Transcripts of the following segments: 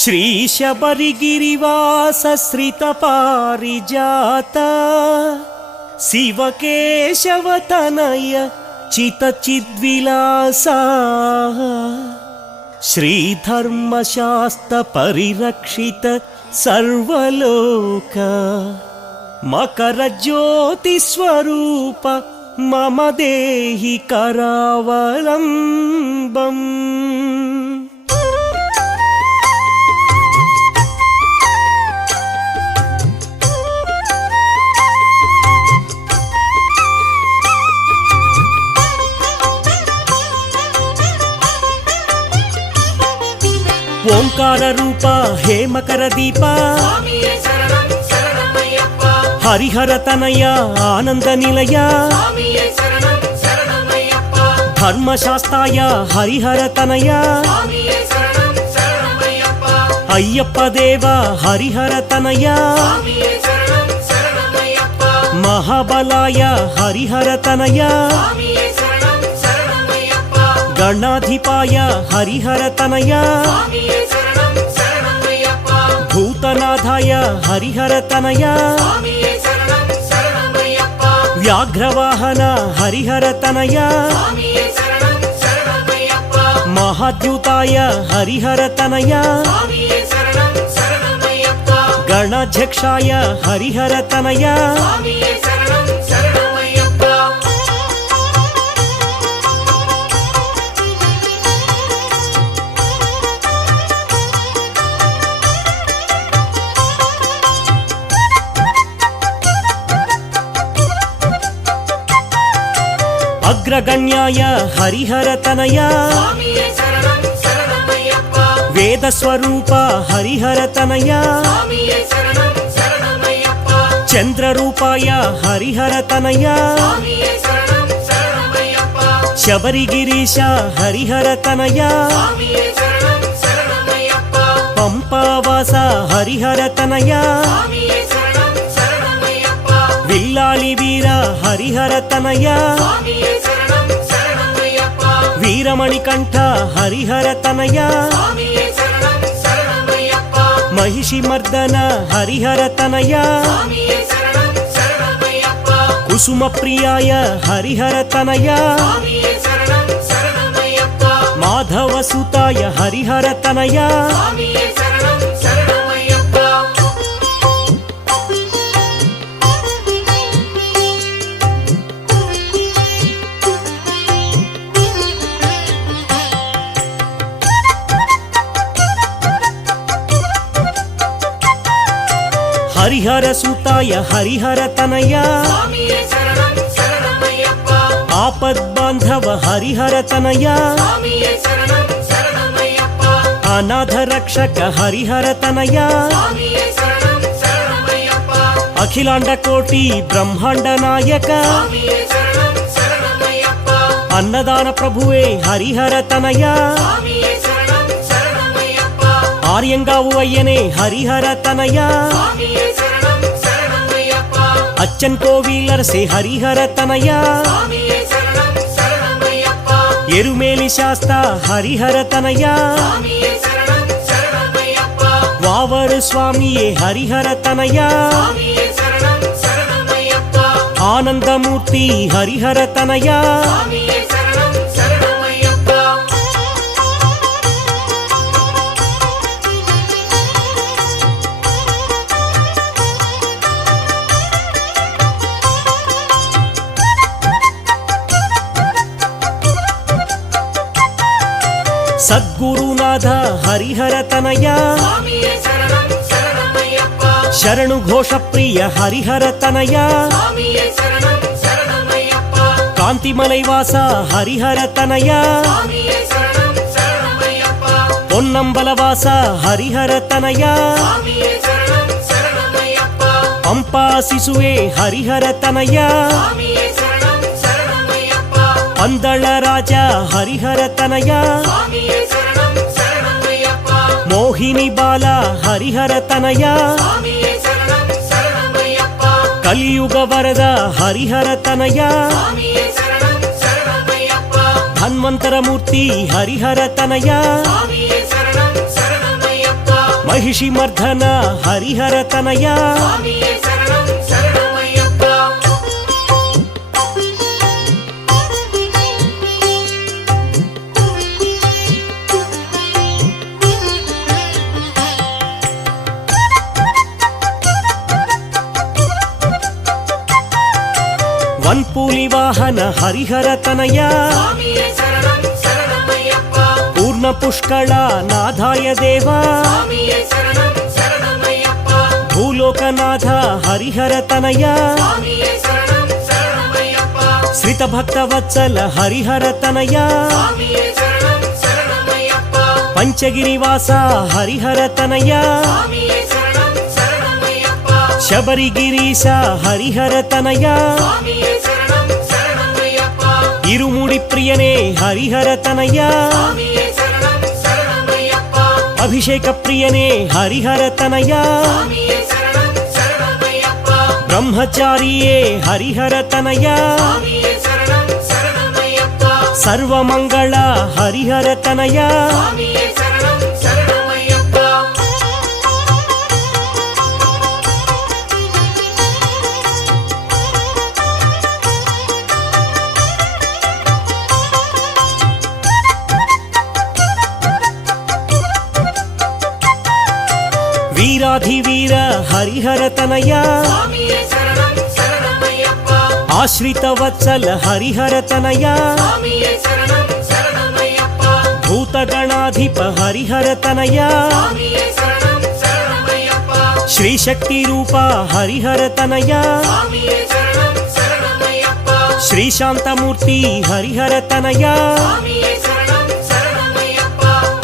श्रीशबरिगिरिवासश्रितपारिजात शिवकेशवतनय चितचिद्विलासा श्रीधर्मशास्त्रपरिरक्षित सर्वलोक मकरज्योतिस्वरूप मम देहि करावलम्बम्। ओंकार रूप हे मकर दीप हरिहर तनय आनंद निलय धर्मशास्त्राय हरिहर तनय अय्यप्प देव हरिहर तनय महाबलाय हरिहर तनय गणाधिपाय हरिहर तनय भूतनाथाय हरिहर तनय व्याघ्रवाहन हरिहर तनय महाद्युताय हरिहर तनय गणाध्यक्षाय हरिहर तनय अग्रगण्याय हरिहर तनय वेदस्वरूप हरिहर तनय चंद्ररूपाय हरिहर तनय शबरिगिरीश हरिहर तनय पंपावास हरिहर तनय विल्लाळि वीर हरिहर तनय वीरमणिकंठ हरिहर तनय महिषिमर्दन हरिहर तनय कुसुमप्रियाय हरिहर तनय माधवसुताय हरिहर तनय हरिहर सुताय हरिहर तनय आपद्बांधव हरिहर तनय अनाथ रक्षक हरिहर तनय अखिलांड कोटि ब्रह्मांड नायक अन्नदान प्रभुवे हरिहर तनय आर्यंगावु अय्यने हरिहर तनय अच्चन कोविलर से हरिहर तनय एरुमेलि शास्ता हरिहर तनय वावर स्वामिये हरिहर तनय आनंदमूर्ति हरिहर तनय सद्गुरुनाथ हरिहर तनय शरणु घोष प्रिय हरिहर तनय कांतिमलैवास हरिहर तनय पोन्नंबलवास हरिहर तनय पंपा शिशुवे हरिहर तनय पंदळ राज हरिहर तनय मोहिनी बाला हरिहर तनय कलियुग वरद हरिहर तनय धन्वंतर मूर्ति हरिहर तनय మహిషి మర్దన హరిహర తనయ స్వామియే శరణం శరణమయ్యప్ప వన్పూలి వాహన హరిహర తనయ స్వామియే శరణం శరణమయ్యప్ప పూర్ణ పుష్కళ నాథాయ దేవా స్వామియే శరణం శరణమయ్యప్ప భూలోకనాథ హరిహర తనయ స్వామియే శరణం శరణమయ్యప్ప శ్రిత భక్త వత్సల హరిహర తనయ స్వామియే శరణం శరణమయ్యప్ప పంచగిరివాస హరిహర తనయ స్వామియే శరణం శరణమయ్యప్ప శబరిగిరీశ హరిహర తనయ స్వామియే శరణం శరణమయ్యప్ప ఇరుముడి ప్రియనే హరిహర తనయ స్వామియే శరణం శరణమయ్యప్ప అభిషేక ప్రియనే హరిహర తనయ స్వామియే శరణం శరణమయ్యప్ప బ్రహ్మచారియే హరిహర తనయ స్వామియే శరణం శరణమయ్యప్ప సర్వమంగళ హరిహర తనయ స్వామియే శరణం శరణమయ్యప్ప వీరాధివీర హరిహర తనయ స్వామియే శరణం శరణమయ్యప్ప ఆశ్రిత వత్సల హరిహర తనయ స్వామియే శరణం శరణమయ్యప్ప భూతగణాధిప హరిహర తనయ స్వామియే శరణం శరణమయ్యప్ప శ్రీశక్తి రూప హరిహర తనయ స్వామియే శరణం శరణమయ్యప్ప శ్రీశాంతమూర్తి హరిహర తనయ స్వామియే శరణం శరణమయ్యప్ప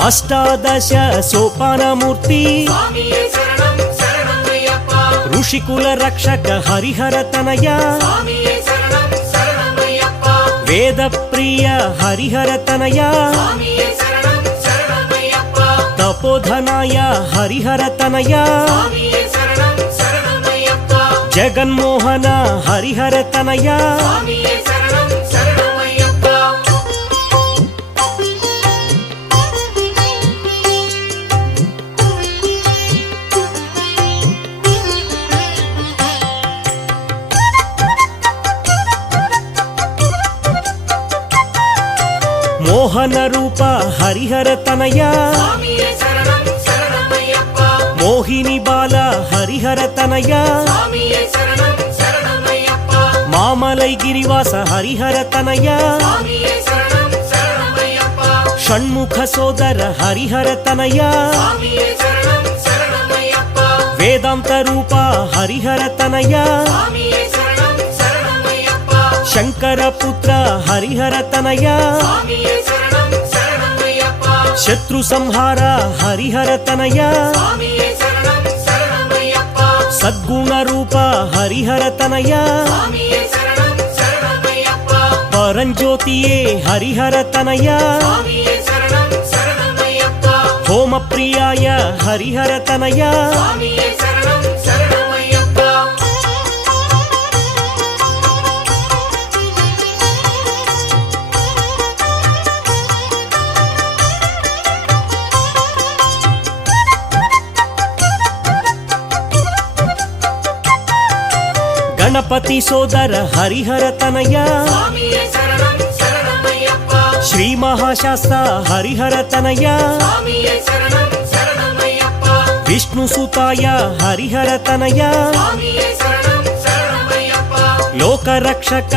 అష్టాదశ సోపానమూర్తి స్వామియే శరణం శరణమయ్యప్ప ఋషికుల రక్షక హరిహర తనయ స్వామియే శరణం శరణమయ్యప్ప వేద ప్రియ హరిహర తనయ స్వామియే శరణం శరణమయ్యప్ప తపోధనాయ హరిహర తనయ స్వామియే శరణం శరణమయ్యప్ప జగన్మోహన హరిహర తనయ స్వామియే శరణం శరణమయ్యప్ప మోహన రూప హరిహర తనయ స్వామియే శరణం శరణమయ్యప్ప మోహిని బాల హరిహర తనయ స్వామియే శరణం శరణమయ్యప్ప మామలై గిరివాస హరిహర తనయ స్వామియే శరణం శరణమయ్యప్ప షణ్ముఖ సోదర హరిహర తనయ స్వామియే శరణం శరణమయ్యప్ప వేదాంత రూప హరిహర తనయ స్వామియే శరణం శరణమయ్యప్ప శంకర పుత్ర హరిహర తనయ స్వామియే శరణం శరణమయ్యప్ప శత్రు సంహార హరిహర తనయ స్వామియే శరణం శరణమయ్యప్ప సద్గుణ రూప హరిహర తనయ స్వామియే శరణం శరణమయ్యప్ప పరంజ్యోతియే హరిహర తనయ స్వామియే శరణం శరణమయ్యప్ప హోమ ప్రియాయ హరిహర తనయ స్వామియే శరణం శరణమయ్యప్ప గణపతి సోదర హరిహర తనయ స్వామియే శరణం శరణమయ్యప్ప శ్రీ మహాశాస్త్ర హరిహర తనయ స్వామియే శరణం శరణమయ్యప్ప విష్ణు సుతాయ హరిహర తనయ స్వామియే శరణం శరణమయ్యప్ప లోకరక్షక